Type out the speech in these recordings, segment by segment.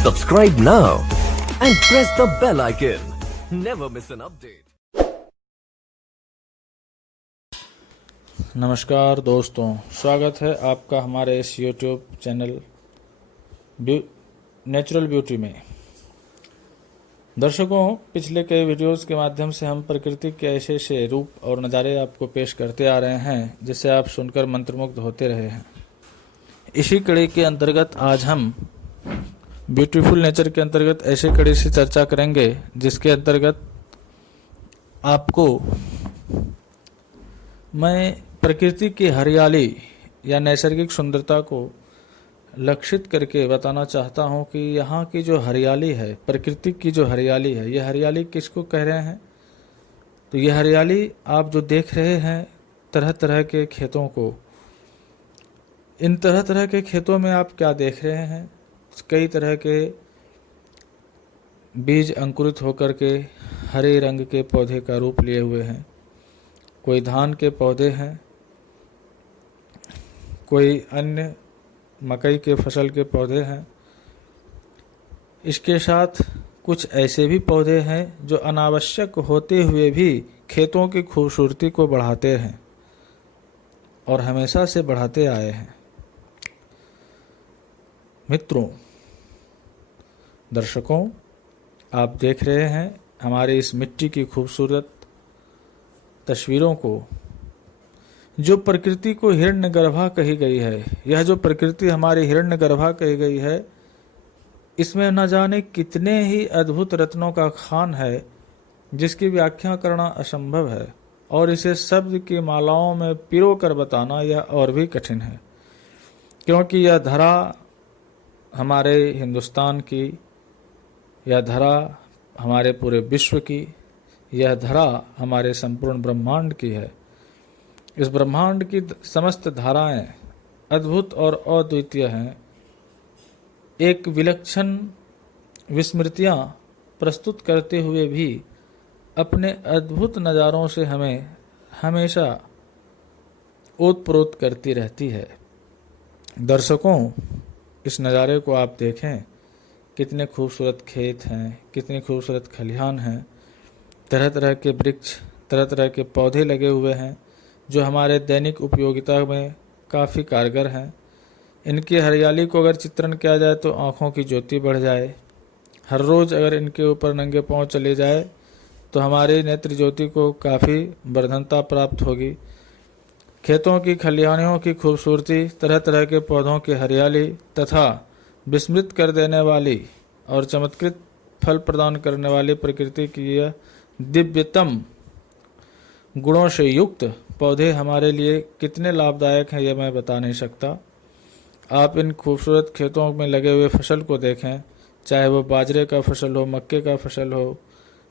Subscribe now and press the bell icon. Never miss an update. नमस्कार दोस्तों, स्वागत है आपका हमारे इस YouTube चैनल नेचुरल ब्यूटी में। दर्शकों, पिछले कई वीडियोस के माध्यम से हम प्रकृति के ऐसे ऐसे रूप और नज़ारे आपको पेश करते आ रहे हैं जिसे आप सुनकर मंत्रमुग्ध होते रहे हैं। इसी कड़ी के अंतर्गत आज हम ब्यूटीफुल नेचर के अंतर्गत ऐसे कड़ी से चर्चा करेंगे जिसके अंतर्गत आपको मैं प्रकृति की हरियाली या नैसर्गिक सुंदरता को लक्षित करके बताना चाहता हूं कि यहाँ की जो हरियाली है, प्रकृति की जो हरियाली है, यह हरियाली किसको कह रहे हैं। तो यह हरियाली आप जो देख रहे हैं तरह तरह के खेतों को, इन तरह तरह के खेतों में आप क्या देख रहे हैं? कई तरह के बीज अंकुरित होकर के हरे रंग के पौधे का रूप लिए हुए हैं। कोई धान के पौधे हैं, कोई अन्य मकई के फसल के पौधे हैं। इसके साथ कुछ ऐसे भी पौधे हैं जो अनावश्यक होते हुए भी खेतों की खूबसूरती को बढ़ाते हैं और हमेशा से बढ़ाते आए हैं। मित्रों, दर्शकों, आप देख रहे हैं हमारे इस मिट्टी की खूबसूरत तस्वीरों को, जो प्रकृति को हिरण्यगर्भा कही गई है। यह जो प्रकृति हमारी हिरण्यगर्भा कही गई है, इसमें न जाने कितने ही अद्भुत रत्नों का खान है जिसकी व्याख्या करना असंभव है, और इसे शब्द की मालाओं में पिरो कर बताना यह और भी कठिन है, क्योंकि यह धरा हमारे हिंदुस्तान की, यह धरा हमारे पूरे विश्व की, यह धरा हमारे संपूर्ण ब्रह्मांड की है। इस ब्रह्मांड की समस्त धाराएं अद्भुत और अद्वितीय हैं। एक विलक्षण विस्मृतियां प्रस्तुत करते हुए भी अपने अद्भुत नज़ारों से हमें हमेशा ओतप्रोत करती रहती है। दर्शकों, इस नज़ारे को आप देखें, कितने खूबसूरत खेत हैं, कितनी खूबसूरत खलिहान हैं, तरह तरह के वृक्ष, तरह तरह के पौधे लगे हुए हैं जो हमारे दैनिक उपयोगिता में काफ़ी कारगर हैं। इनकी हरियाली को अगर चित्रण किया जाए तो आँखों की ज्योति बढ़ जाए। हर रोज़ अगर इनके ऊपर नंगे पाँव चले जाए तो हमारी नेत्र ज्योति को काफ़ी वर्धनता प्राप्त होगी। खेतों की खलिहानियों की खूबसूरती, तरह तरह के पौधों की हरियाली तथा विस्मृत कर देने वाली और चमत्कृत फल प्रदान करने वाली प्रकृति की यह दिव्यतम गुणों से युक्त पौधे हमारे लिए कितने लाभदायक हैं, यह मैं बता नहीं सकता। आप इन खूबसूरत खेतों में लगे हुए फसल को देखें, चाहे वो बाजरे का फसल हो, मक्के का फसल हो,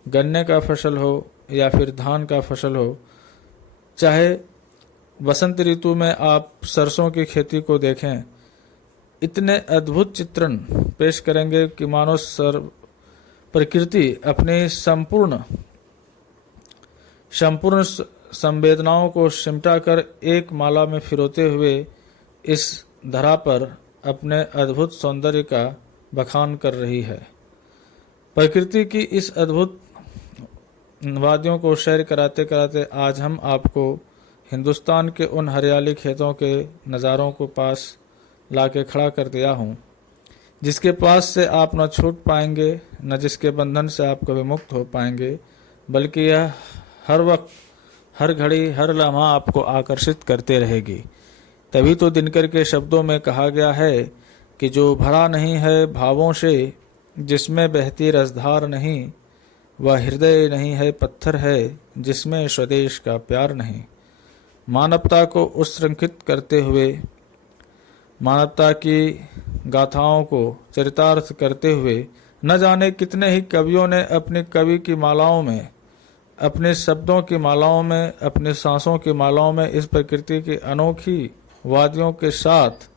गन्ने का फसल हो या फिर धान का फसल हो, चाहे वसंत ऋतु में आप सरसों की खेती को देखें। इतने अद्भुत चित्रण पेश करेंगे कि मानो प्रकृति अपनी संपूर्ण संवेदनाओं को सिमटा कर एक माला में फिरोते हुए इस धरा पर अपने अद्भुत सौंदर्य का बखान कर रही है। प्रकृति की इस अद्भुत वादियों को सैर कराते कराते आज हम आपको हिंदुस्तान के उन हरियाली खेतों के नज़ारों को पास ला के खड़ा कर दिया हूँ, जिसके पास से आप न छूट पाएंगे, न जिसके बंधन से आप कभी मुक्त हो पाएंगे, बल्कि यह हर वक्त, हर घड़ी, हर लम्हा आपको आकर्षित करते रहेगी। तभी तो दिनकर के शब्दों में कहा गया है कि जो भरा नहीं है भावों से, जिसमें बहती रसधार नहीं, वह हृदय नहीं है, पत्थर है जिसमें स्वदेश का प्यार नहीं। मानवता को उत्सृंखित करते हुए, मानवता की गाथाओं को चरितार्थ करते हुए न जाने कितने ही कवियों ने अपनी कवि की मालाओं में, अपने शब्दों की मालाओं में, अपने सांसों की मालाओं में इस प्रकृति की अनोखी वादियों के साथ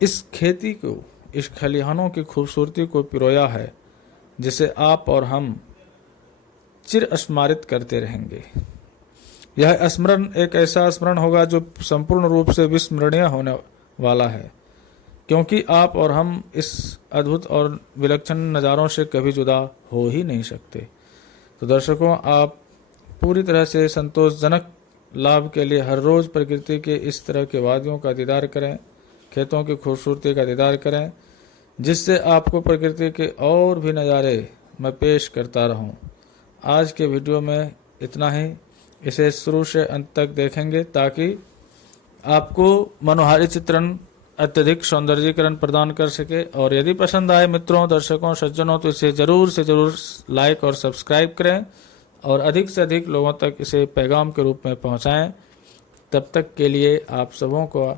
इस खेती को, इस खलिहानों की खूबसूरती को पिरोया है, जिसे आप और हम चिर स्मारित करते रहेंगे। यह स्मरण एक ऐसा स्मरण होगा जो संपूर्ण रूप से विस्मरणीय होने वाला है। क्योंकि आप और हम इस अद्भुत और विलक्षण नज़ारों से कभी जुदा हो ही नहीं सकते। तो दर्शकों, आप पूरी तरह से संतोषजनक लाभ के लिए हर रोज़ प्रकृति के इस तरह के वादियों का दीदार करें, खेतों की खूबसूरती का दीदार करें, जिससे आपको प्रकृति के और भी नज़ारे मैं पेश करता रहूं। आज के वीडियो में इतना ही। इसे शुरू से अंत तक देखेंगे ताकि आपको मनोहारी चित्रण अत्यधिक सौंदर्यीकरण प्रदान कर सके। और यदि पसंद आए मित्रों, दर्शकों, सज्जनों, तो इसे ज़रूर से ज़रूर लाइक और सब्सक्राइब करें और अधिक से अधिक लोगों तक इसे पैगाम के रूप में पहुंचाएं। तब तक के लिए आप सबों को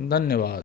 धन्यवाद।